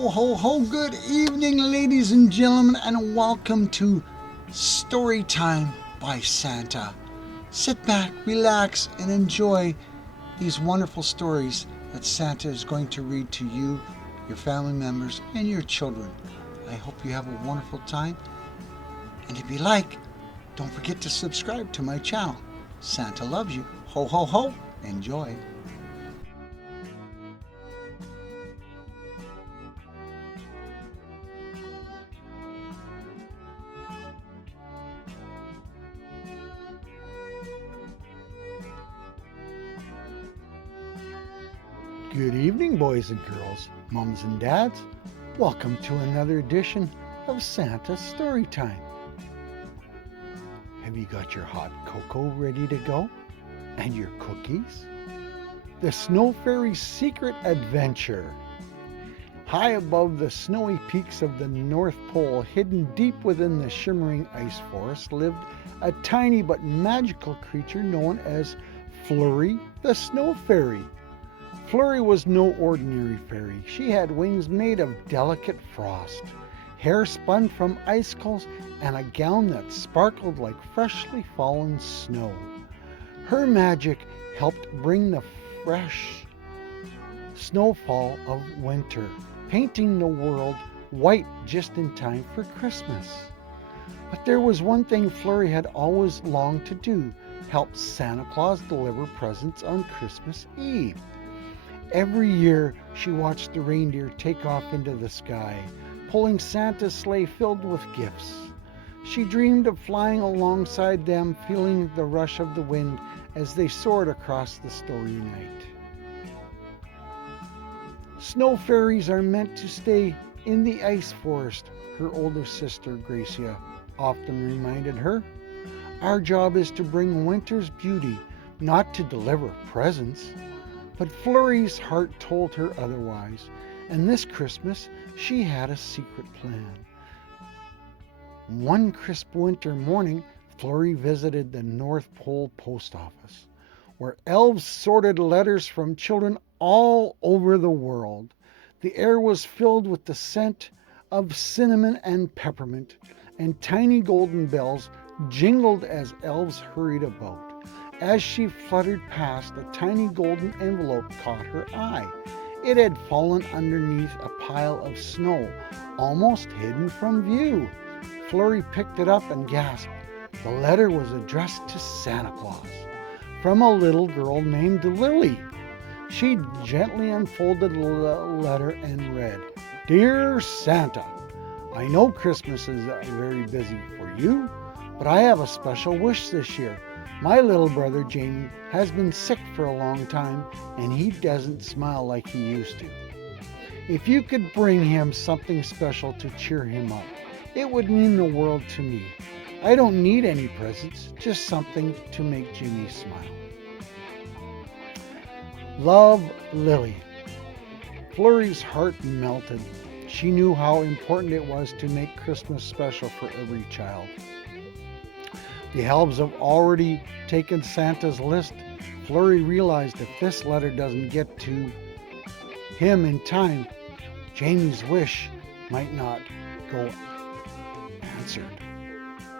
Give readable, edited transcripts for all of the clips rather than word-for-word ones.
Ho, ho, ho, good evening, ladies and gentlemen, and welcome to Story Time by Santa. Sit back, relax, and enjoy these wonderful stories that Santa is going to read to you, your family members, and your children. I hope you have a wonderful time, and if you like, don't forget to subscribe to my channel. Santa loves you. Ho, ho, ho. Enjoy. Good evening, boys and girls, moms and dads. Welcome to another edition of Santa's Story Time. Have you got your hot cocoa ready to go? And your cookies? The Snow Fairy's Secret Adventure. High above the snowy peaks of the North Pole, hidden deep within the shimmering ice forest, lived a tiny but magical creature known as Flurry the Snow Fairy. Flurry was no ordinary fairy. She had wings made of delicate frost, hair spun from icicles, and a gown that sparkled like freshly fallen snow. Her magic helped bring the fresh snowfall of winter, painting the world white just in time for Christmas. But there was one thing Flurry had always longed to do: help Santa Claus deliver presents on Christmas Eve. Every year, she watched the reindeer take off into the sky, pulling Santa's sleigh filled with gifts. She dreamed of flying alongside them, feeling the rush of the wind as they soared across the starry night. Snow fairies are meant to stay in the ice forest, her older sister Gracia often reminded her. Our job is to bring winter's beauty, not to deliver presents. But Flurry's heart told her otherwise, and this Christmas she had a secret plan. One crisp winter morning, Flurry visited the North Pole post office, where elves sorted letters from children all over the world. The air was filled with the scent of cinnamon and peppermint, and tiny golden bells jingled as elves hurried about. As she fluttered past, a tiny golden envelope caught her eye. It had fallen underneath a pile of snow, almost hidden from view. Flurry picked it up and gasped. The letter was addressed to Santa Claus, from a little girl named Lily. She gently unfolded the letter and read, "Dear Santa, I know Christmas is very busy for you, but I have a special wish this year. My little brother Jamie has been sick for a long time, and he doesn't smile like he used to. If you could bring him something special to cheer him up, it would mean the world to me. I don't need any presents, just something to make Jimmy smile. Love, Lily." Flurry's heart melted. She knew how important it was to make Christmas special for every child. The elves have already taken Santa's list. Flurry realized if this letter doesn't get to him in time, Jamie's wish might not go answered.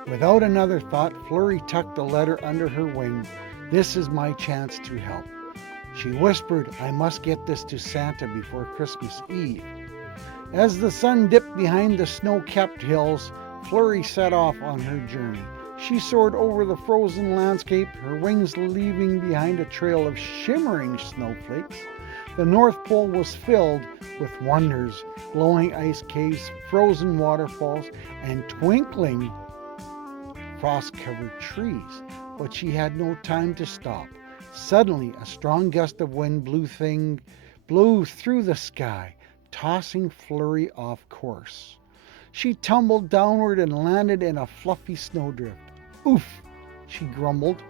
Without another thought, Flurry tucked the letter under her wing. "This is my chance to help." She whispered, "I must get this to Santa before Christmas Eve." As the sun dipped behind the snow-capped hills, Flurry set off on her journey. She soared over the frozen landscape, her wings leaving behind a trail of shimmering snowflakes. The North Pole was filled with wonders: glowing ice caves, frozen waterfalls, and twinkling frost-covered trees. But she had no time to stop. Suddenly, a strong gust of wind blew through the sky, tossing Flurry off course. She tumbled downward and landed in a fluffy snowdrift. "Oof," she grumbled,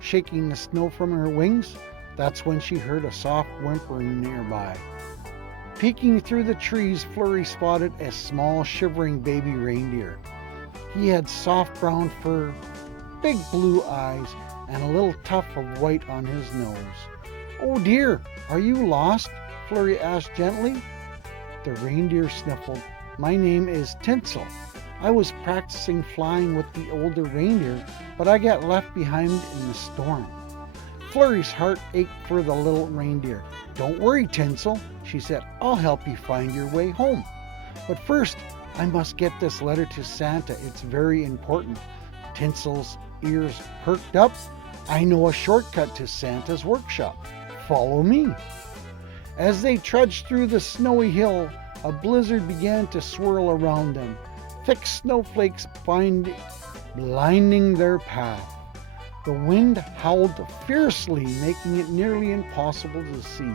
shaking the snow from her wings. That's when she heard a soft whimpering nearby. Peeking through the trees, Flurry spotted a small, shivering baby reindeer. He had soft brown fur, big blue eyes, and a little tuft of white on his nose. "Oh dear, are you lost?" Flurry asked gently. The reindeer sniffled. "My name is Tinsel. I was practicing flying with the older reindeer, but I got left behind in the storm." Flurry's heart ached for the little reindeer. "Don't worry, Tinsel," she said. "I'll help you find your way home. But first, I must get this letter to Santa. It's very important." Tinsel's ears perked up. "I know a shortcut to Santa's workshop. Follow me." As they trudged through the snowy hill, a blizzard began to swirl around them. Thick snowflakes blinding their path. The wind howled fiercely, making it nearly impossible to see.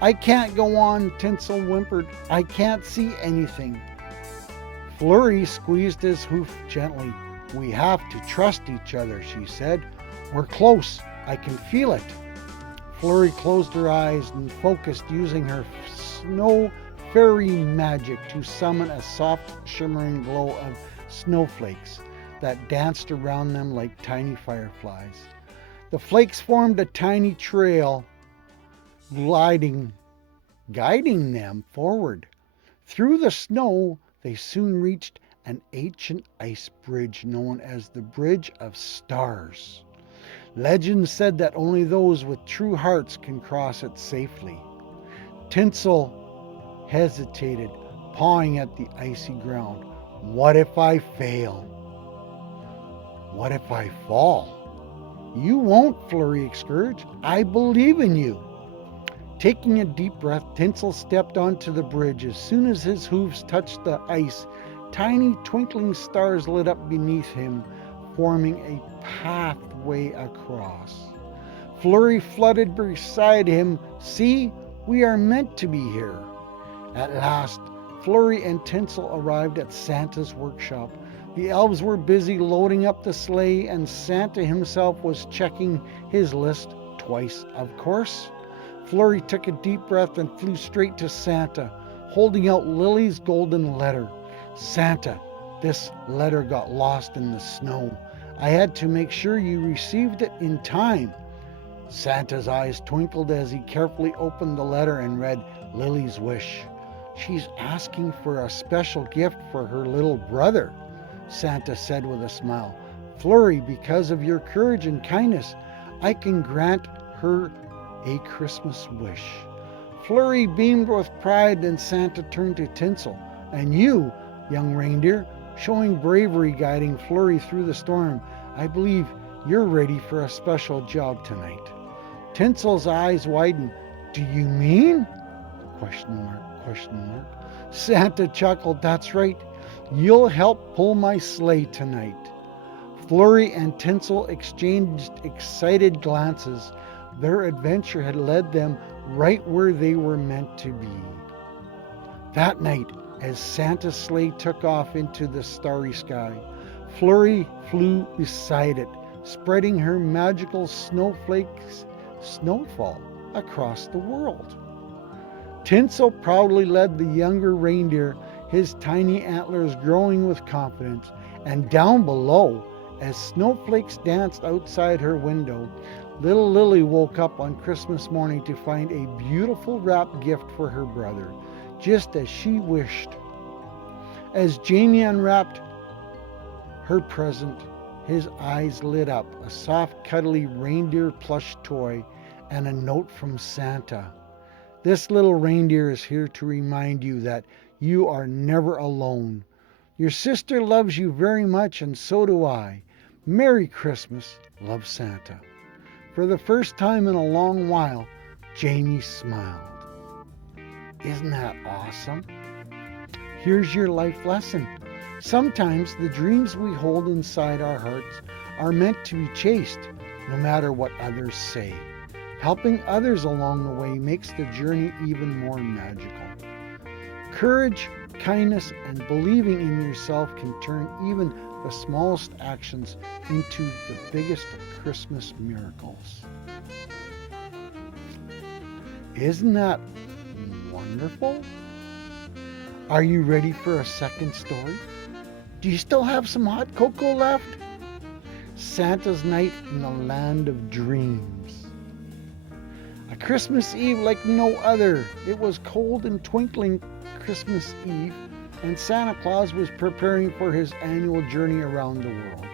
"I can't go on," Tinsel whimpered. "I can't see anything." Flurry squeezed his hoof gently. "We have to trust each other," she said. "We're close. I can feel it." Flurry closed her eyes and focused, using her snow fairy magic to summon a soft, shimmering glow of snowflakes that danced around them like tiny fireflies. The flakes formed a tiny trail, guiding them forward. Through the snow, they soon reached an ancient ice bridge known as the Bridge of Stars. Legend said that only those with true hearts can cross it safely. Tinsel hesitated, pawing at the icy ground. "What if I fail? What if I fall?" "You won't," Flurry encouraged. "I believe in you." Taking a deep breath, Tinsel stepped onto the bridge. As soon as his hooves touched the ice, tiny twinkling stars lit up beneath him, forming a pathway across. Flurry fluttered beside him. "See, we are meant to be here." At last, Flurry and Tinsel arrived at Santa's workshop. The elves were busy loading up the sleigh, and Santa himself was checking his list twice, of course. Flurry took a deep breath and flew straight to Santa, holding out Lily's golden letter. "Santa, this letter got lost in the snow. I had to make sure you received it in time." Santa's eyes twinkled as he carefully opened the letter and read Lily's wish. "She's asking for a special gift for her little brother," Santa said with a smile. "Flurry, because of your courage and kindness, I can grant her a Christmas wish." Flurry beamed with pride, and Santa turned to Tinsel. "And you, young reindeer, showing bravery guiding Flurry through the storm, I believe you're ready for a special job tonight." Tinsel's eyes widened. "Do you mean?" Question mark. Santa chuckled. "That's right. You'll help pull my sleigh tonight." Flurry and Tinsel exchanged excited glances. Their adventure had led them right where they were meant to be. That night, as Santa's sleigh took off into the starry sky, Flurry flew beside it, spreading her magical snowfall across the world. Tinsel proudly led the younger reindeer, his tiny antlers growing with confidence. And down below, as snowflakes danced outside her window, little Lily woke up on Christmas morning to find a beautiful wrapped gift for her brother, just as she wished. As Jamie unwrapped her present, his eyes lit up, a soft, cuddly reindeer plush toy and a note from Santa. "This little reindeer is here to remind you that you are never alone. Your sister loves you very much, and so do I. Merry Christmas, love, Santa." For the first time in a long while, Jamie smiled. Isn't that awesome? Here's your life lesson. Sometimes the dreams we hold inside our hearts are meant to be chased, no matter what others say. Helping others along the way makes the journey even more magical. Courage, kindness, and believing in yourself can turn even the smallest actions into the biggest Christmas miracles. Isn't that wonderful? Are you ready for a second story? Do you still have some hot cocoa left? Santa's Night in the Land of Dreams. A Christmas Eve like no other. It was cold and twinkling Christmas Eve, and Santa Claus was preparing for his annual journey around the world.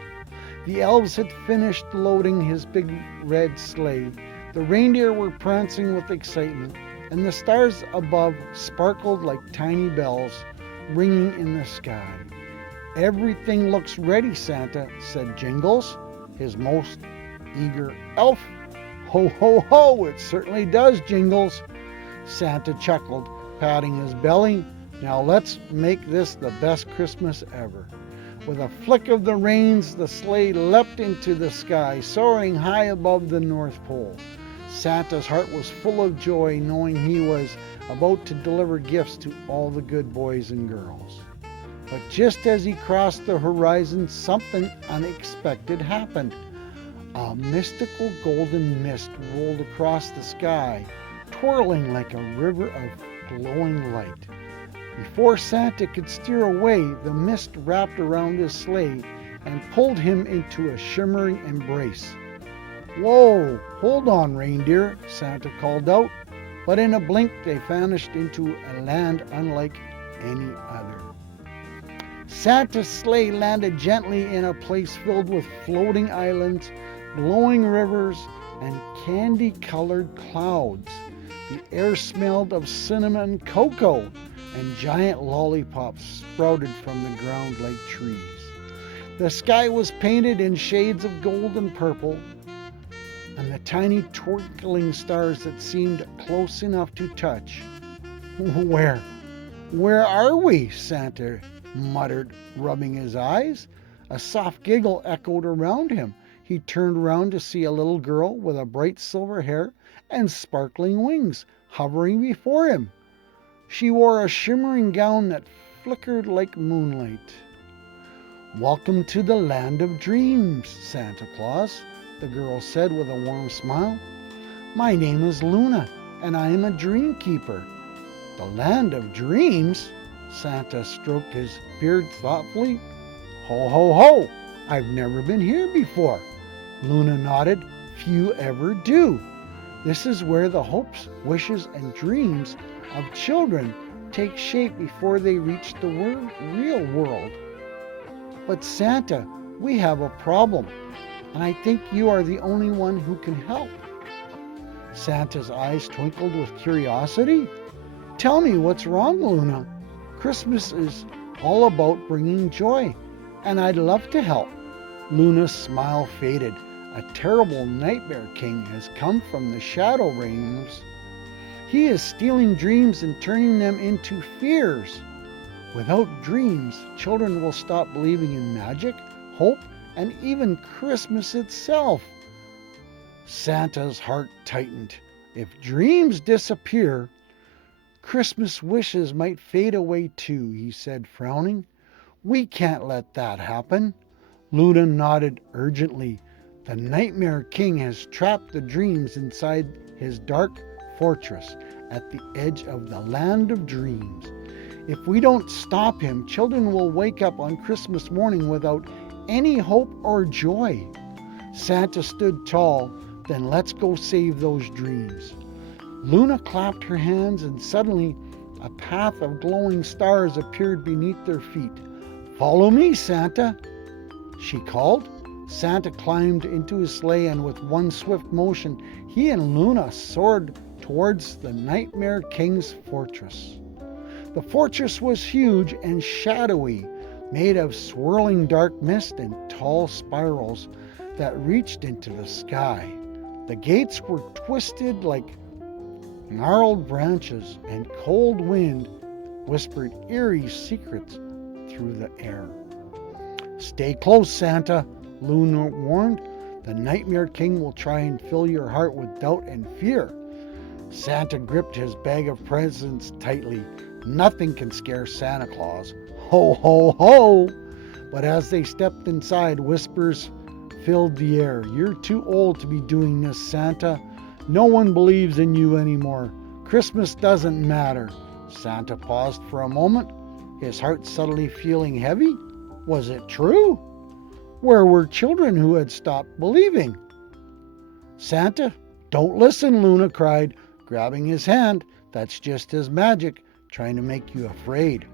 The elves had finished loading his big red sleigh. The reindeer were prancing with excitement, and the stars above sparkled like tiny bells ringing in the sky. "Everything looks ready, Santa," said Jingles, his most eager elf. "Ho, ho, ho! It certainly does, Jingles." Santa chuckled, patting his belly. "Now let's make this the best Christmas ever." With a flick of the reins, the sleigh leapt into the sky, soaring high above the North Pole. Santa's heart was full of joy, knowing he was about to deliver gifts to all the good boys and girls. But just as he crossed the horizon, something unexpected happened. A mystical golden mist rolled across the sky, twirling like a river of glowing light. Before Santa could steer away, the mist wrapped around his sleigh and pulled him into a shimmering embrace. "Whoa, hold on, reindeer," Santa called out, but in a blink they vanished into a land unlike any other. Santa's sleigh landed gently in a place filled with floating islands, glowing rivers, and candy-colored clouds. The air smelled of cinnamon cocoa, and giant lollipops sprouted from the ground like trees. The sky was painted in shades of gold and purple, and the tiny twinkling stars that seemed close enough to touch. Where are we?" Santa muttered, rubbing his eyes. A soft giggle echoed around him. He turned around to see a little girl with a bright silver hair and sparkling wings hovering before him. She wore a shimmering gown that flickered like moonlight. "Welcome to the land of dreams, Santa Claus," the girl said with a warm smile. "My name is Luna, and I am a dream keeper." "The land of dreams?" Santa stroked his beard thoughtfully. "Ho, ho, ho! I've never been here before." Luna nodded. "Few ever do. This is where the hopes, wishes, and dreams of children take shape before they reach the real world." "But Santa, we have a problem, and I think you are the only one who can help." Santa's eyes twinkled with curiosity. "Tell me what's wrong, Luna. Christmas is all about bringing joy, and I'd love to help." Luna's smile faded. "A terrible nightmare king has come from the shadow realms. He is stealing dreams and turning them into fears. Without dreams, children will stop believing in magic, hope, and even Christmas itself." Santa's heart tightened. If dreams disappear, Christmas wishes might fade away too, he said, frowning. "We can't let that happen." Luna nodded urgently. "The Nightmare King has trapped the dreams inside his dark fortress at the edge of the land of dreams. If we don't stop him, children will wake up on Christmas morning without any hope or joy." Santa stood tall. "Then let's go save those dreams." Luna clapped her hands, and suddenly a path of glowing stars appeared beneath their feet. "Follow me, Santa," she called. Santa climbed into his sleigh, and with one swift motion, he and Luna soared towards the Nightmare King's fortress. The fortress was huge and shadowy, made of swirling dark mist and tall spirals that reached into the sky. The gates were twisted like gnarled branches, and cold wind whispered eerie secrets through the air. "Stay close, Santa," Luna warned. "The Nightmare King will try and fill your heart with doubt and fear." Santa gripped his bag of presents tightly. Nothing can scare Santa Claus. Ho, ho, ho! But as they stepped inside, whispers filled the air. "You're too old to be doing this, Santa. No one believes in you anymore. Christmas doesn't matter." Santa paused for a moment, his heart suddenly feeling heavy. Was it true? Where were children who had stopped believing? "Santa, Don't listen, Luna cried, grabbing his hand. That's just his magic, trying to make you afraid.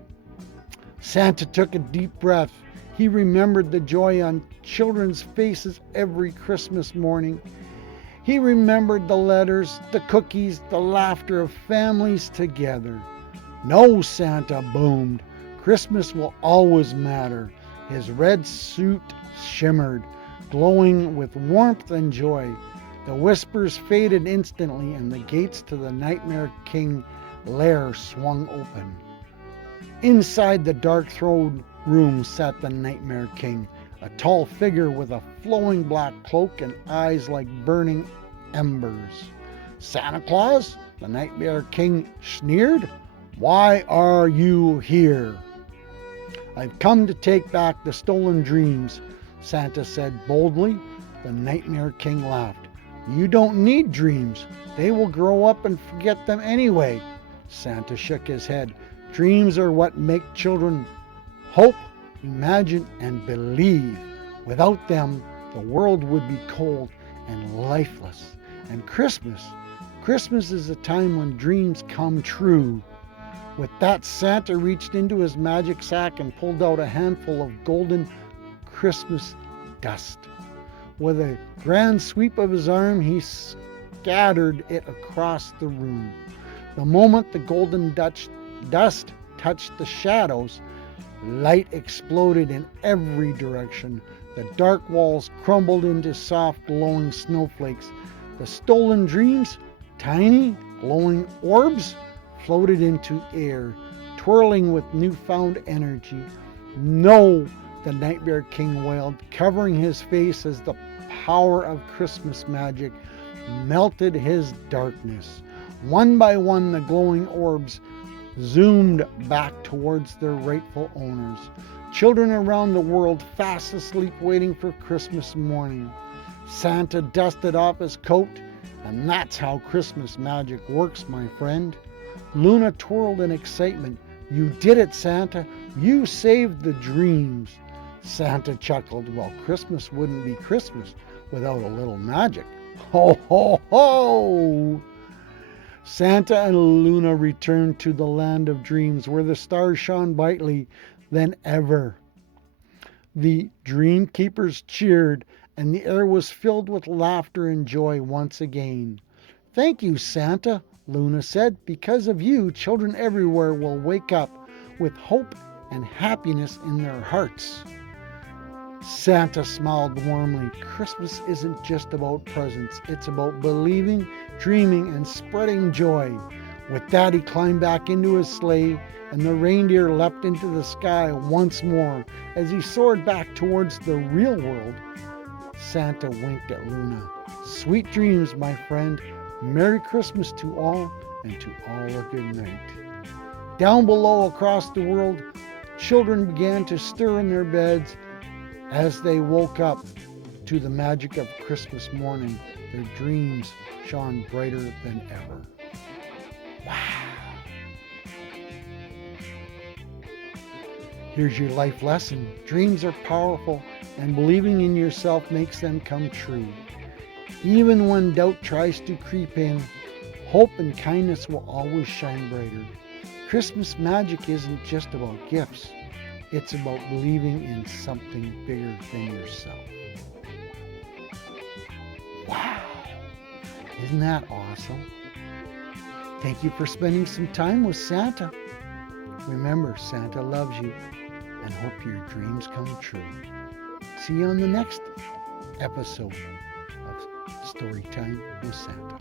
Santa took a deep breath. He remembered the joy on children's faces every Christmas morning. He remembered the letters, the cookies, the laughter of families together. No, Santa boomed. Christmas will always matter. His red suit shimmered, glowing with warmth and joy. The whispers faded instantly, and the gates to the Nightmare King lair swung open. Inside the dark throne room sat the Nightmare King, a tall figure with a flowing black cloak and eyes like burning embers. Santa Claus? The Nightmare King sneered. Why are you here? I've come to take back the stolen dreams, Santa said boldly. The Nightmare King laughed. You don't need dreams. They will grow up and forget them anyway. Santa shook his head. Dreams are what make children hope, imagine, and believe. Without them, the world would be cold and lifeless. And Christmas is a time when dreams come true. With that, Santa reached into his magic sack and pulled out a handful of golden Christmas dust. With a grand sweep of his arm, he scattered it across the room. The moment the golden dust touched the shadows, light exploded in every direction. The dark walls crumbled into soft, glowing snowflakes. The stolen dreams, tiny, glowing orbs, floated into air, twirling with newfound energy. No, the Nightmare King wailed, covering his face as the power of Christmas magic melted his darkness. One by one, the glowing orbs zoomed back towards their rightful owners. Children around the world fast asleep waiting for Christmas morning. Santa dusted off his coat, and that's how Christmas magic works, my friend. Luna twirled in excitement. You did it, Santa. You saved the dreams. Santa chuckled. Well, Christmas wouldn't be Christmas without a little magic. Ho, ho, ho! Santa and Luna returned to the land of dreams, where the stars shone brightly than ever. The dream keepers cheered, and the air was filled with laughter and joy once again. Thank you, Santa, Luna said. Because of you, children everywhere will wake up with hope and happiness in their hearts. Santa smiled warmly. Christmas isn't just about presents. It's about believing, dreaming, and spreading joy. With that, he climbed back into his sleigh, and the reindeer leapt into the sky once more. As he soared back towards the real world, Santa winked at Luna. Sweet dreams, my friend. Merry Christmas to all, and to all a good night. Down below across the world, children began to stir in their beds. As they woke up to the magic of Christmas morning, their dreams shone brighter than ever. Wow! Here's your life lesson. Dreams are powerful, and believing in yourself makes them come true. Even when doubt tries to creep in, hope and kindness will always shine brighter. Christmas magic isn't just about gifts. It's about believing in something bigger than yourself. Wow! Isn't that awesome? Thank you for spending some time with Santa. Remember, Santa loves you and hope your dreams come true. See you on the next episode of Storytime with Santa.